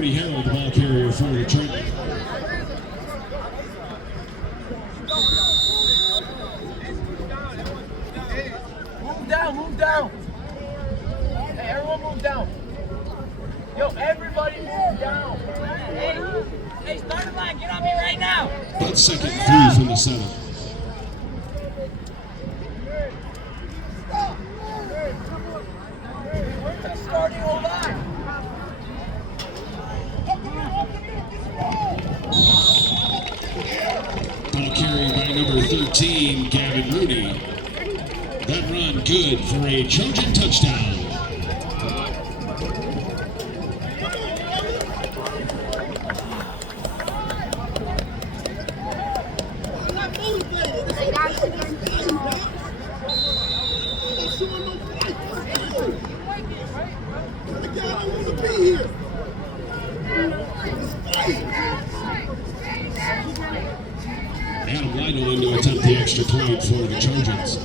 Cody Harrell, the ball carrier for the Trenton. Move down. Hey, everyone move down. Yo, everybody move down. Hey, start the line. Get on me right now. But second and 3 from the 7. Where's the starting O-line? Ball carried by number 13, Gavin Rooney. That run good for a Trojan touchdown. Adam Lytle in to attempt the extra point for the Trojans.